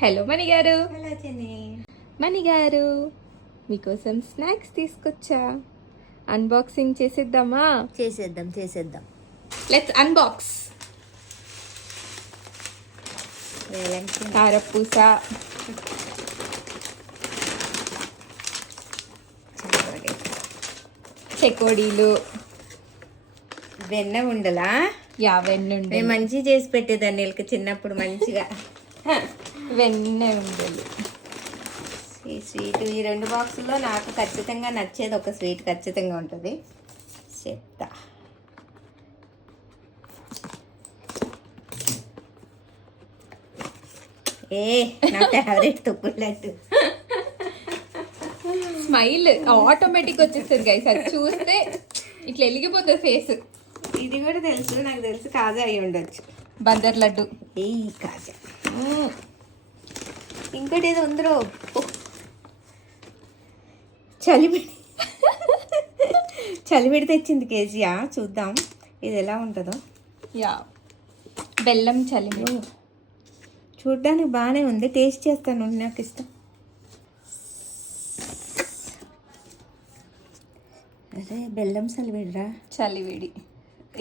Hello మణి గారు. Hello చెన్ని. మణి గారు మీకోసం స్నాక్స్ తీసుకొచ్చా. అన్బాక్సింగ్ చేసేద్దామా? చేసేద్దాం. Let's unbox. కారపూస, చెకోడీలు, వెన్న ఉండలా? వెన్నుండలు. నేను మంచిగా చేసి పెట్టేదాన్ని వీళ్ళకి చిన్నప్పుడు మంచిగా. వెన్న ఉండలు. ఈ స్వీట్ ఈ 2 బాక్సుల్లో నాకు ఖచ్చితంగా నచ్చేది ఒక స్వీట్ ఖచ్చితంగా ఉంటుంది. చెప్తా. నా ఫేవరెట్ తొక్కుడు లడ్డు. స్మైల్ ఆటోమేటిక్ వచ్చేస్తుంది గైస్. అది చూస్తే ఇట్లా వెలిగిపోతుంది ఫేస్. ఇది కూడా తెలుసు, నాకు తెలుసు కాజా అయి ఉండొచ్చు. బందర్ లడ్డు. కాజా. ఇంకోటి ఏదో ఉందరో చలిమిడి తెచ్చింది కేజీయా. చూద్దాం ఇది ఎలా ఉంటుందో. బెల్లం చలిమిడి. చూడ్డానికి బాగానే ఉంది, టేస్ట్ చేస్తాను, నాకు ఇష్టం. అరే బెల్లం చలివిడి.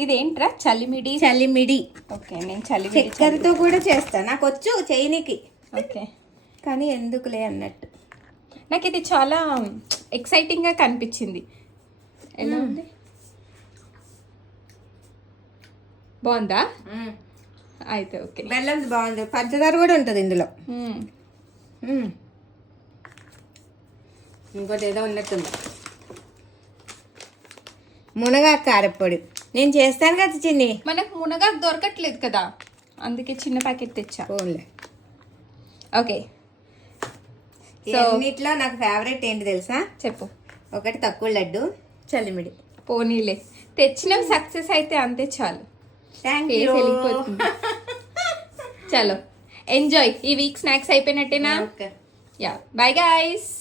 ఇదేంట్రా చలిమిడి? ఓకే, నేను చలివిడి చక్కెరతో కూడా చేస్తా, నాకు వచ్చు చేయనికి. ఓకే, కానీ ఎందుకులే అన్నట్టు. నాకు ఇది చాలా ఎక్సైటింగ్గా కనిపించింది. ఎలా ఉంది? బాగుందా? అయితే ఓకే. బెల్లం బాగుంది, పంచదార కూడా ఉంటుంది ఇందులో. ఇంకోటి ఏదో ఉన్నట్టుంది, మునగాకు కారపొడి. నేను చేస్తాను కదా చిన్ని. మనకు మునగాకు దొరకట్లేదు కదా, అందుకే చిన్న ప్యాకెట్ తెచ్చా. Only okay. ఇన్నిట్లో నాకు ఫేవరెట్ ఏంటి తెలుసా? చెప్పు. ఒకటి తక్కువ లడ్డు, చలిమిడి. పోనీలే, తెచ్చినవి సక్సెస్ అయితే అంతే చాలు. వెళ్ళిపోతుంది. చలో ఎంజాయ్. ఈ వీక్ స్నాక్స్ అయిపోయినట్టేనా? ఓకే. Bye guys.